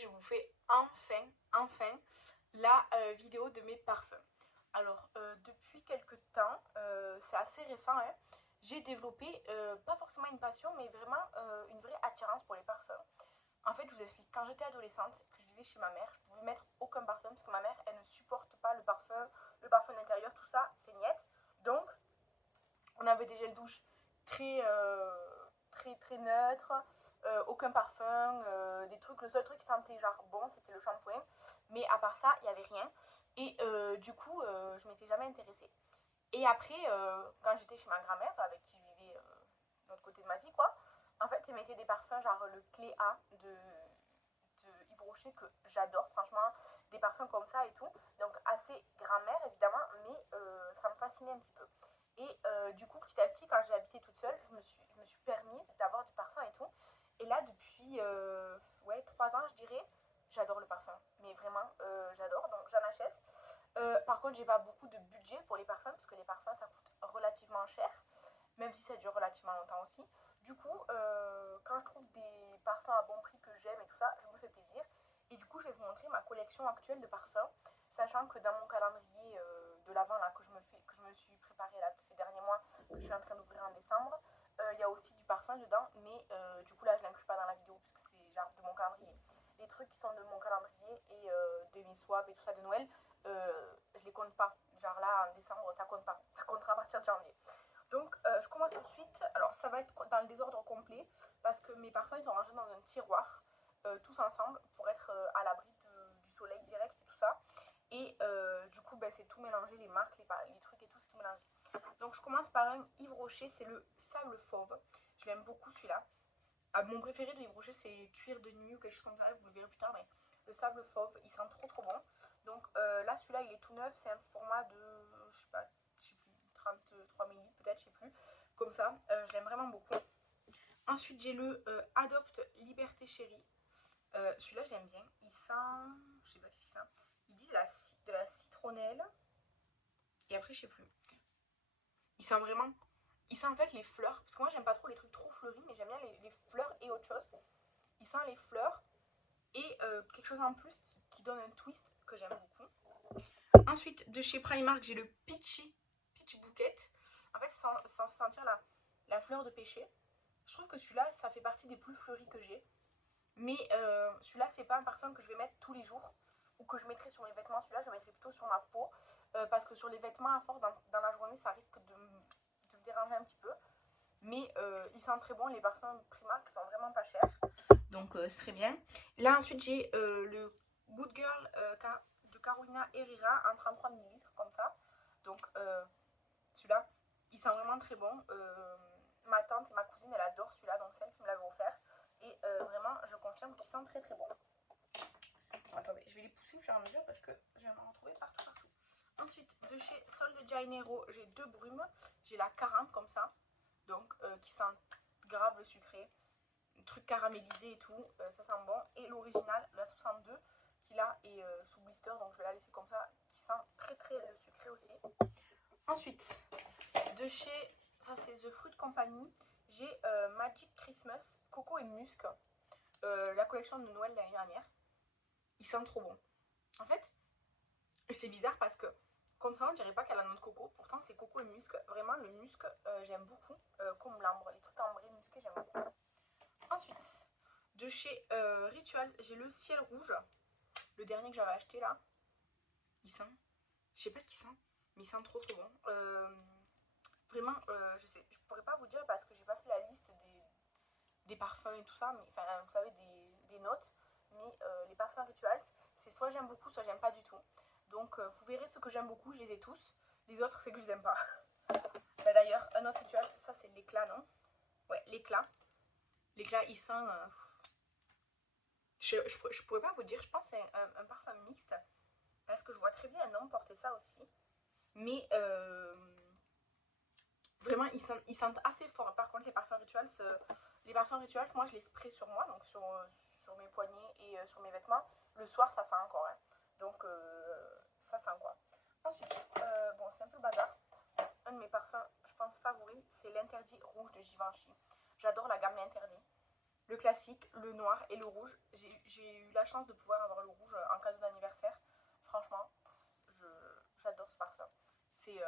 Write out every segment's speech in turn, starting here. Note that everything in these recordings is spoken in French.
je vous fais enfin la vidéo de mes parfums. Alors, depuis quelques temps, c'est assez récent, hein, j'ai développé, pas forcément une passion, mais vraiment une vraie attirance pour les parfums. En fait, je vous explique, quand j'étais adolescente, que je vivais chez ma mère, je pouvais mettre aucun parfum, parce que ma mère, elle ne supporte pas le parfum d'intérieur, tout ça, c'est niette. Donc, on avait des gels douche très, très neutres, aucun parfum, des trucs. Le seul truc qui sentait genre bon, c'était le shampoing. Mais à part ça, il n'y avait rien. Et du coup, je m'étais jamais intéressée. Et après, quand j'étais chez ma grand-mère, avec qui je vivais de l'autre côté de ma vie, quoi, en fait, elle mettait des parfums genre le Clé A de Yves Rocher que j'adore, franchement, des parfums comme ça et tout. Donc assez grand-mère évidemment, mais ça me fascinait un petit peu. Et du coup, petit à petit, quand j'ai habité toute seule, je me suis permise d'avoir du parfum et tout. Et là, depuis ouais, 3 ans, je dirais, j'adore le parfum. Mais vraiment, j'adore, donc j'en achète. Par contre, j'ai pas beaucoup de budget pour les parfums, parce que les parfums, ça coûte relativement cher, même si ça dure relativement longtemps aussi. Du coup, quand je trouve des parfums à bon prix que j'aime et tout ça, je me fais plaisir. Et du coup, je vais vous montrer ma collection actuelle de parfums, sachant que dans mon calendrier de l'avant là que je me suis préparé là tous ces derniers mois, que je suis en train d'ouvrir en décembre, il y a aussi du parfum dedans, mais du coup là, je l'inclus pas dans la vidéo puisque c'est genre de mon calendrier. Les trucs qui sont de mon calendrier et de mes swaps et tout ça de Noël, je les compte pas. Genre là, en décembre, ça compte pas. Ça comptera à partir de janvier. Donc, je commence tout de suite. Alors, ça va être dans le désordre complet parce que mes parfums ils sont rangés dans un tiroir, tous ensemble, pour être à l'abri du soleil direct et tout ça. Et du coup, ben, c'est tout mélangé, les marques, les trucs et tout, c'est tout mélangé. Donc, je commence par un Yves Rocher, c'est le sable fauve. Je l'aime beaucoup celui-là. Mon préféré de Yves Rocher, c'est cuir de nuit ou quelque chose comme ça, vous le verrez plus tard, mais le sable fauve, il sent trop bon. Donc là, celui-là, il est tout neuf, c'est un format de, je sais pas, je sais plus, 33 ml peut-être, je sais plus, comme ça. Je l'aime vraiment beaucoup. Ensuite, j'ai le Adopte Liberté Chérie. Celui-là, je l'aime bien. Il sent, je sais pas qu'est-ce qu'il sent. Ils disent de la citronnelle. Et après, je sais plus. Il sent vraiment. Il sent en fait les fleurs. Parce que moi, j'aime pas trop les trucs trop fleuris, mais j'aime bien les fleurs et autre chose. Il sent les fleurs et quelque chose en plus qui donne un twist que j'aime beaucoup. Ensuite, de chez Primark, j'ai le Peach Bouquet. En fait, sans sentir la fleur de pêcher. Je trouve que celui-là, ça fait partie des plus fleuris que j'ai. Mais celui-là, c'est pas un parfum que je vais mettre tous les jours ou que je mettrai sur mes vêtements. Celui-là, je le mettrai plutôt sur ma peau parce que sur les vêtements à force dans la journée, ça risque de me déranger un petit peu. Mais ils sentent très bon. Les parfums Primark sont vraiment pas chers. Donc c'est très bien. Là, ensuite, j'ai le Good Girl de Carolina Herrera en 33 ml, comme ça. Donc celui-là, il sent vraiment très bon. Ma tante et ma cousine, elle adore celui-là, donc c'est elle qui me l'avait offert. Et vraiment, je confirme qu'il sent très bon. Attendez, je vais les pousser au fur et à mesure parce que je vais m'en retrouver partout. Ensuite, de chez Sol de Janeiro, j'ai deux brumes. J'ai la 40 comme ça, donc qui sent grave le sucré. Truc caramélisé et tout, ça sent bon. Et l'original, la 62, qui là est sous blister, donc je vais la laisser comme ça, qui sent très le sucré aussi. Ensuite, de chez, ça c'est The Fruit Company, j'ai Magic Christmas, coco et musc, la collection de Noël l'année dernière. Ils sentent trop bon. En fait, c'est bizarre parce que comme ça on dirait pas qu'elle a la noix de coco, pourtant c'est coco et musc. Vraiment le musc j'aime beaucoup, comme l'ambre, les trucs ambrés musqués j'aime beaucoup. Ensuite, de chez Rituals, j'ai le ciel rouge, le dernier que j'avais acheté là. Il sent, je sais pas ce qu'il sent, mais il sent trop bon. Vraiment, je pourrais pas vous dire parce que j'ai pas fait la liste des parfums et tout ça, mais enfin, vous savez, des notes. Mais les parfums Rituals, c'est soit j'aime beaucoup, soit j'aime pas du tout. Donc vous verrez ce que j'aime beaucoup, je les ai tous. Les autres, c'est que je les aime pas. Bah, d'ailleurs, un autre Rituals, ça c'est l'éclat, non? Ouais, l'éclat. L'éclat, il sent. Je pourrais pas vous dire, je pense que c'est un parfum mixte. Parce que je vois très bien un homme porter ça aussi. Mais vraiment, ils sentent assez fort. Par contre, les parfums rituels, moi je les spray sur moi, donc sur mes poignets et sur mes vêtements. Le soir, ça sent encore. Hein. Donc, ça sent quoi. Ensuite, bon, c'est un peu le bazar. Un de mes parfums, je pense, favoris, c'est l'interdit rouge de Givenchy. J'adore la gamme l'interdit. le classique, le noir et le rouge. J'ai eu la chance de pouvoir avoir le rouge en cadeau d'anniversaire. Franchement, j'adore ce parfum. C'est,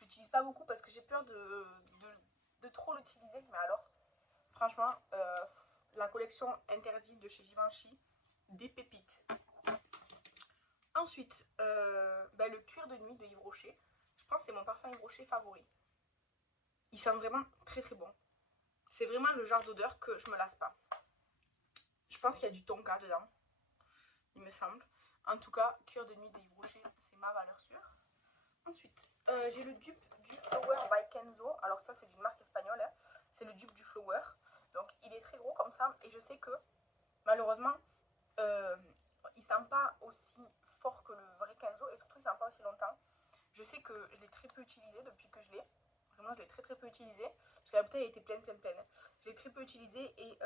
j'utilise pas beaucoup parce que j'ai peur de trop l'utiliser, mais alors, franchement, la collection interdite de chez Givenchy, des pépites. Ensuite, le cuir de nuit de Yves Rocher. Je pense que c'est mon parfum Yves Rocher favori. Il sent vraiment très très bon. C'est vraiment le genre d'odeur que je me lasse pas. Je pense qu'il y a du tonka dedans, il me semble. En tout cas, cuir de nuit de Yves Rocher, c'est ma valeur sûre. Ensuite, j'ai le dupe du Flower by Kenzo. Alors ça, c'est d'une marque espagnole. Hein. C'est le dupe du Flower. Donc il est très gros comme ça. Et je sais que, malheureusement, il sent pas aussi fort que le vrai Kenzo. Et surtout, il sent pas aussi longtemps. Je sais que je l'ai très peu utilisé depuis que je l'ai. Vraiment, je l'ai très peu utilisé. Parce que la bouteille était pleine. Je l'ai très peu utilisé. Et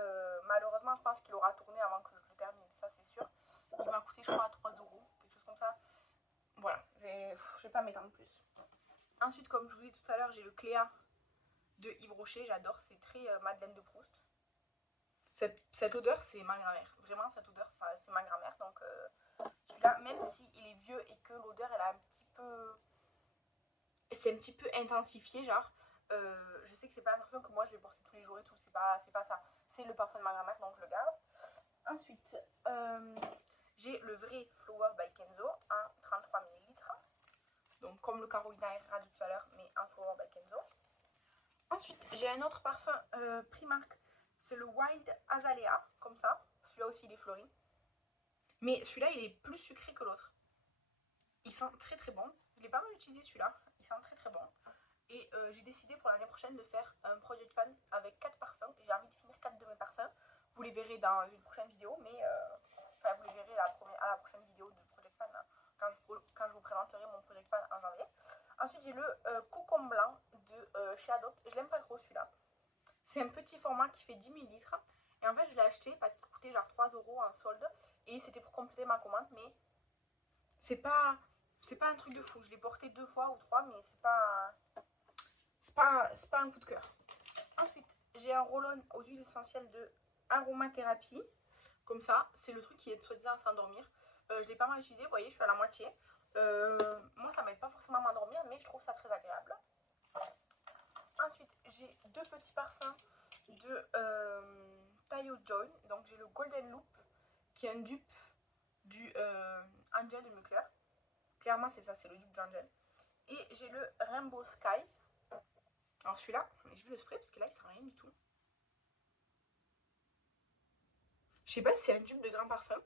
malheureusement, je pense qu'il aura tourné avant que je le termine. Ça, c'est sûr. Il m'a coûté, je crois, 3 euros. Quelque chose comme ça. Voilà. Je vais pas m'étendre plus. Ensuite, comme je vous ai dit tout à l'heure, j'ai le Cléa de Yves Rocher. J'adore. C'est très Madeleine de Proust. Cette odeur, c'est ma grand-mère. Vraiment, cette odeur, c'est ma grand-mère. Donc, celui-là, même s'il est vieux et que l'odeur, elle a un petit peu... C'est un petit peu intensifié, genre. Je sais que c'est pas un parfum que moi, je vais porter tous les jours et tout. C'est pas ça. C'est le parfum de ma grand-mère, donc je le garde. Ensuite, j'ai le vrai Flower by Kenzo en 33 ml. Donc, comme le Carolina Herrera de tout à l'heure, mais en Flower by Kenzo. Ensuite, j'ai un autre parfum Primark. C'est le Wild Azalea, comme ça. Celui-là aussi, il est fleuri. Mais celui-là, il est plus sucré que l'autre. Il sent très très bon. Je l'ai pas mal utilisé celui-là. Il sent très très bon. Et j'ai décidé pour l'année prochaine de faire un Project Pan avec 4 parfums. J'ai envie de finir 4 de mes parfums. Vous les verrez dans une prochaine vidéo, mais vous les verrez à la prochaine vidéo de Project Pan, hein, quand je vous présenterai mon Project Pan en janvier. Ensuite, j'ai le Cocon Blanc de chez Adopt. Je l'aime pas trop celui-là. C'est un petit format qui fait 10 ml. Et en fait, je l'ai acheté parce qu'il coûtait genre 3 euros en solde. Et c'était pour compléter ma commande, mais c'est pas un truc de fou. Je l'ai porté 2 fois ou 3, mais c'est pas un coup de cœur. Ensuite, j'ai un roll-on aux huiles essentielles de aromathérapie. Comme ça, c'est le truc qui est soi-disant à s'endormir. Je l'ai pas mal utilisé, vous voyez, je suis à la moitié. Moi, ça m'aide pas forcément à m'endormir, mais je trouve ça très agréable. Ensuite, j'ai 2 petits parfums de Tayo Joy. Donc, j'ai le Golden Loop, qui est un dupe du Angel de Mugler. Clairement, c'est ça, c'est le dupe d'Angel. Et j'ai le Rainbow Sky. Alors celui-là, je vais le spray parce que là, il sert à rien du tout. Je sais pas si c'est un dupe de Grand Parfum.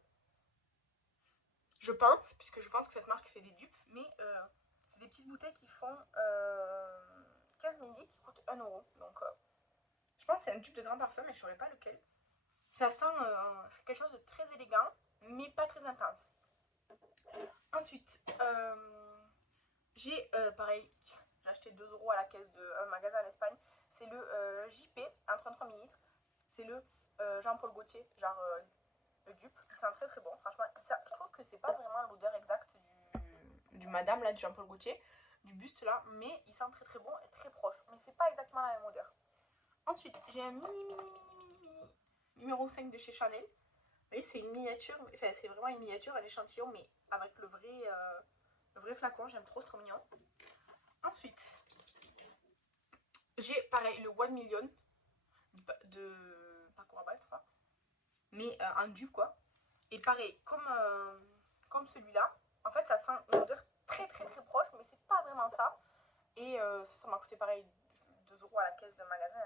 Je pense, puisque je pense que cette marque fait des dupes, mais c'est des petites bouteilles qui font 15 ml qui coûtent 1 euro. Donc je pense que c'est un dupe de Grand Parfum, mais je ne saurais pas lequel. Ça sent quelque chose de très élégant, mais pas très intense. Ensuite, j'ai pareil, j'ai acheté 2 euros à la caisse d'un magasin en Espagne. C'est le JP en 33 ml. C'est le Jean-Paul Gaultier, genre le dupe. C'est un très très bon, franchement. Ça, je trouve que c'est pas vraiment l'odeur exacte du madame là, du Jean-Paul Gaultier, du buste là, mais il sent très très bon et très proche. Mais c'est pas exactement la même odeur. Ensuite, j'ai un mini numéro 5 de chez Chanel. Vous voyez, c'est une miniature, enfin c'est vraiment une miniature, un échantillon, mais avec le vrai flacon, j'aime trop, c'est trop mignon. Ensuite, j'ai pareil le 1 million de Paco Rabanne, je crois, mais en dupe quoi. Et pareil, comme celui-là, en fait ça sent une odeur très très très proche, mais c'est pas vraiment ça. Et ça m'a coûté pareil 2 euros à la caisse de magasin.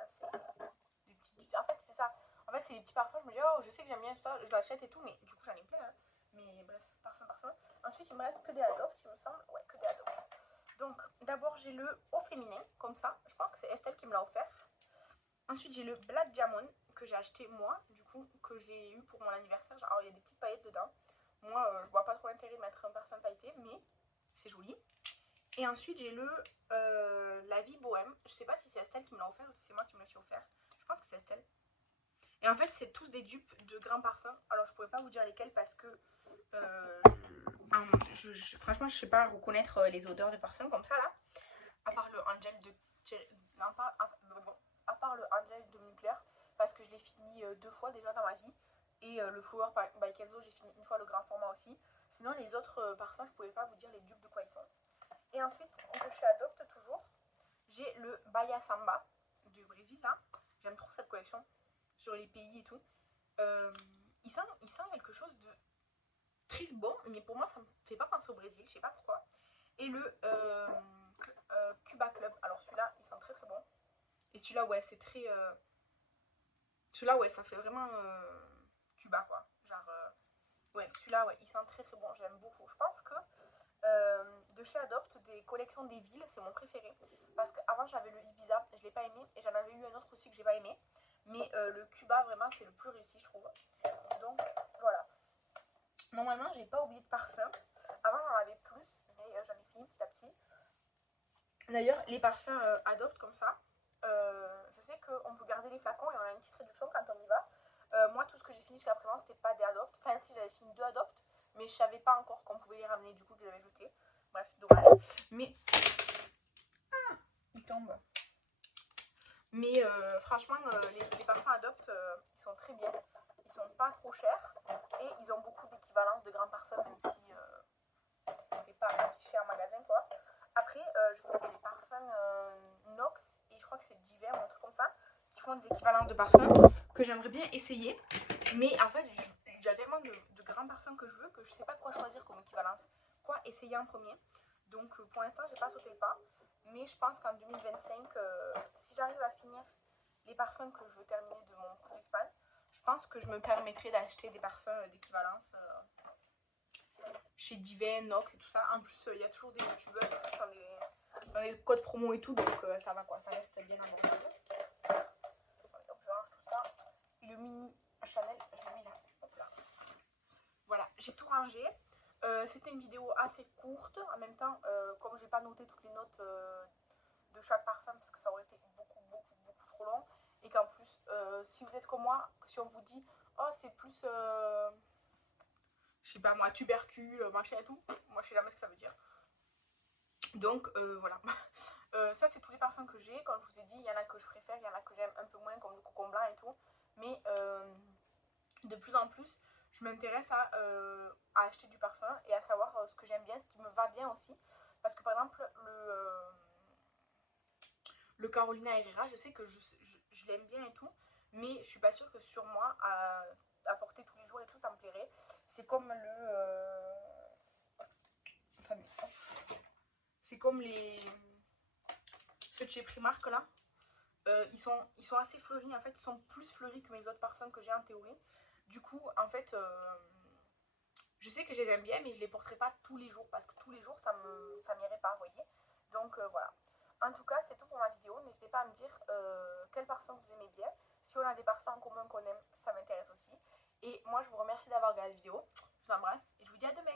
Des petits... En fait, c'est ça. En fait, c'est des petits parfums. Je me dis, oh, je sais que j'aime bien tout ça, je l'achète et tout, mais du coup, j'en ai plein. Hein. Mais bref, parfum. Ensuite, il me reste que des Adopt, il me semble. Ouais, que des Adopt. Donc, d'abord, j'ai le Eau Féminin, comme ça. Je pense que c'est Estelle qui me l'a offert. Ensuite, j'ai le Black Diamond, que j'ai acheté moi, du coup, que j'ai eu pour mon anniversaire. Alors, il y a des petites paillettes dedans. Moi, je vois pas trop l'intérêt de mettre un parfum pailleté, mais c'est joli. Et ensuite, j'ai le La Vie Bohème. Je sais pas si c'est Estelle qui me l'a offert ou si c'est moi qui me le suis offert. Je pense que c'est Estelle. Et en fait, c'est tous des dupes de grands parfums. Alors, je pourrais pas vous dire lesquels parce que franchement, je sais pas reconnaître les odeurs de parfums comme ça là. À part le Angel de à part le Angel de Mugler. parce que je l'ai fini 2 fois déjà dans ma vie. Et le Flower by Kenzo, j'ai fini une fois le grand format aussi. Sinon, les autres parfums, je pouvais pas vous dire les dupes de quoi ils sont. Et ensuite, de chez Adopt toujours, j'ai le Bahia Samba du Brésil là. J'aime trop cette collection sur les pays et tout. Il sent quelque chose de très bon, mais pour moi ça me fait pas penser au Brésil, je sais pas pourquoi. Et le Cuba Club, alors celui-là il sent très très bon. Et celui-là ouais c'est très... celui-là ouais ça fait vraiment Cuba quoi. Genre ouais celui-là ouais il sent très très bon, j'aime beaucoup. Je pense que de chez Adopt, des collections des villes, c'est mon préféré. Parce qu'avant j'avais le Ibiza, je l'ai pas aimé, et j'en avais eu un autre aussi que j'ai pas aimé. Mais le Cuba vraiment c'est le plus réussi je trouve. Donc voilà. Normalement j'ai pas oublié de parfum. Avant j'en avais plus, mais j'en ai fini petit à petit. D'ailleurs les parfums Adopt comme ça, je sais qu'on peut garder les flacons et on a une petite réduction quand on y va. Moi tout ce que j'ai fini jusqu'à présent c'était pas des Adopt. Enfin si j'avais fini 2 Adopt, mais je savais pas encore qu'on pouvait les ramener, du coup je les avais jetés. Bref, dommage. Mais il tombe. Mais franchement, les parfums Adopt, ils sont très bien. Ils sont pas trop chers. Et ils ont beaucoup d'équivalence de grands parfums, même si c'est pas affiché en magasin, quoi. Après, je sais qu'il y a des parfums Nox, et je crois que c'est Divers ou un truc comme ça, qui font des équivalences de parfums que j'aimerais bien essayer. Mais en fait, il y a tellement de grands parfums que je veux que je sais pas quoi choisir comme équivalence. Quoi essayer en premier. Donc pour l'instant, j'ai pas sauté le pas. Mais je pense qu'en 2025, si j'arrive à finir les parfums que je veux terminer de mon cours d'Espagne, je pense que je me permettrai d'acheter des parfums d'équivalence chez Diven, Nox et tout ça. En plus, il y a toujours des youtubeurs dans les codes promo et tout, donc ça va quoi, ça reste bien abordable. Donc je range tout ça. Le mini Chanel, je le mets là. Hop là. Voilà, j'ai tout rangé. C'était une vidéo assez courte. En même temps, comme je n'ai pas noté toutes les notes de chaque parfum, parce que ça aurait été beaucoup trop long. Et qu'en plus, si vous êtes comme moi, si on vous dit, oh c'est plus, je sais pas moi, tubercule, machin et tout, moi je sais jamais ce que ça veut dire. Donc voilà. Ça c'est tous les parfums que j'ai. Comme je vous ai dit, il y en a que je préfère, il y en a que j'aime un peu moins, comme le cocon blanc et tout. Mais de plus en plus, je m'intéresse à acheter du parfum et à savoir ce que j'aime bien, ce qui me va bien aussi. Parce que par exemple, le Carolina Herrera, je sais que je l'aime bien et tout, mais je suis pas sûre que sur moi, à porter tous les jours et tout, ça me plairait. C'est comme attendez. C'est comme ceux de chez Primark là. Ils sont assez fleuris, en fait, ils sont plus fleuris que mes autres parfums que j'ai en théorie. Du coup, en fait, je sais que je les aime bien, mais je les porterai pas tous les jours parce que tous les jours, ça m'irait pas, vous voyez. Donc voilà. En tout cas, c'est tout pour ma vidéo. N'hésitez pas à me dire quel parfum vous aimez bien. Si on a des parfums en commun qu'on aime, ça m'intéresse aussi. Et moi, je vous remercie d'avoir regardé la vidéo. Je vous embrasse et je vous dis à demain.